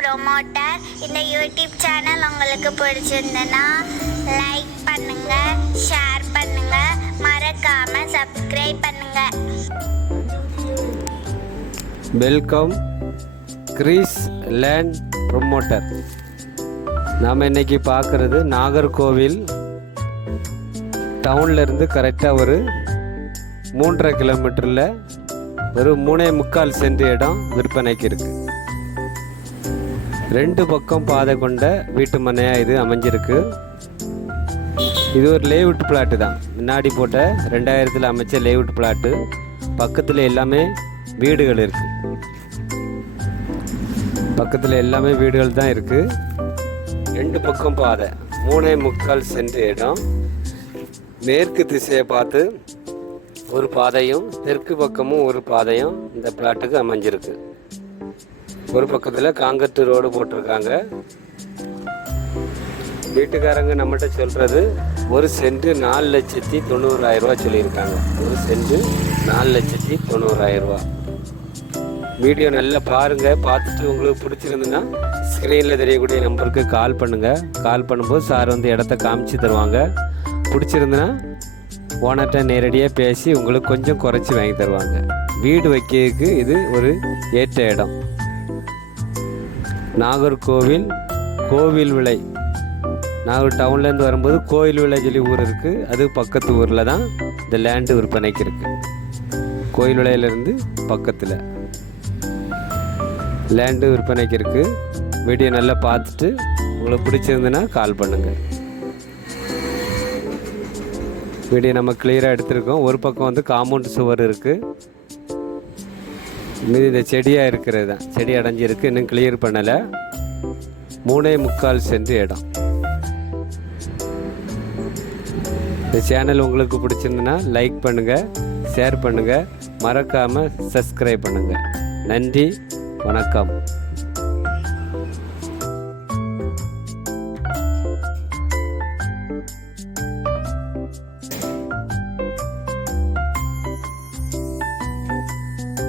Promoter இந்த YouTube channel உங்களுக்கு பிடிச்சிருந்ததுன்னா லைக் பண்ணுங்க ஷேர் பண்ணுங்க. மறக்காம சப்ஸ்கிரைப் பண்ணுங்க. வெல்கம் கிரீஸ் லேண்ட் ப்ரொமோட்டர் நாம் இன்னைக்கு பார்க்குறது நாகர்கோவில் டவுன்லேருந்து கரெக்டாக ஒரு மூன்றரை கிலோமீட்டரில் ஒரு மூணே முக்கால் சென்ட் இடம் விற்பனைக்கு இருக்குது ரெண்டு பக்கம் பாதை கொண்ட வீட்டு மனையாக இது அமைஞ்சிருக்கு. இது ஒரு லேவுட் பிளாட்டு தான். முன்னாடி போட்ட ரெண்டாயிரத்தில் அமைச்ச லேவுட் பிளாட்டு பக்கத்தில் எல்லாமே வீடுகள் இருக்கு. பக்கத்தில் எல்லாமே வீடுகள் தான் இருக்கு. ரெண்டு பக்கம் பாதை. மூணே முக்கால் சென்ற இடம். மேற்கு திசையை பார்த்து ஒரு பாதையும் தெற்கு பக்கமும் ஒரு பாதையும் இந்த பிளாட்டுக்கு அமைஞ்சிருக்கு. ஒரு பக்கத்தில் காங்கத்து ரோடு போட்டிருக்காங்க. வீட்டுக்காரங்க நம்மகிட்ட சொல்கிறது ஒரு சென்ட்டு நாலு லட்சத்தி தொண்ணூறாயிரரூவா சொல்லியிருக்காங்க. ஒரு சென்ட்டு நாலு லட்சத்தி தொண்ணூறாயிரரூவா வீடியோ நல்லா பாருங்க பார்த்துட்டு உங்களுக்கு பிடிச்சிருந்துன்னா ஸ்க்ரீனில் தெரியக்கூடிய நம்பருக்கு கால் பண்ணுங்கள் கால் பண்ணும்போது சார் வந்து இடத்த காமிச்சு தருவாங்க. பிடிச்சிருந்துன்னா ஓனர்கிட்ட நேரடியாக பேசி உங்களுக்கு கொஞ்சம் குறைச்சி வாங்கி தருவாங்க. வீடு வைக்கிறதுக்கு இது ஒரு ஏற்ற இடம். நாகர்கோவில் கோவில் விலை நாகூர் டவுன்லேருந்து வரும்போது கோயில் விலை சொல்லி ஊர் இருக்குது அது பக்கத்து ஊரில் தான் இந்த லேண்டு விற்பனைக்கு இருக்குது கோயில் விலையிலேருந்து பக்கத்தில். லேண்டு விற்பனைக்கு இருக்குது வீடியோ நல்லா பார்த்துட்டு உங்களுக்கு பிடிச்சிருந்துன்னா கால் பண்ணுங்கள் வீடியோ நம்ம கிளியராக எடுத்திருக்கோம். ஒரு பக்கம் வந்து காம்பவுண்ட் சுவர் இருக்குது மீது இந்த செடியாக இருக்கிறது தான். செடி அடைஞ்சிருக்கு இன்னும் கிளியர் பண்ணலை. மூணே முக்கால் சென்று இடம். இந்த சேனல் உங்களுக்கு பிடிச்சிருந்ததுன்னா லைக் பண்ணுங்கள் ஷேர் பண்ணுங்கள் மறக்காமல் சப்ஸ்கிரைப் பண்ணுங்கள் நன்றி வணக்கம்.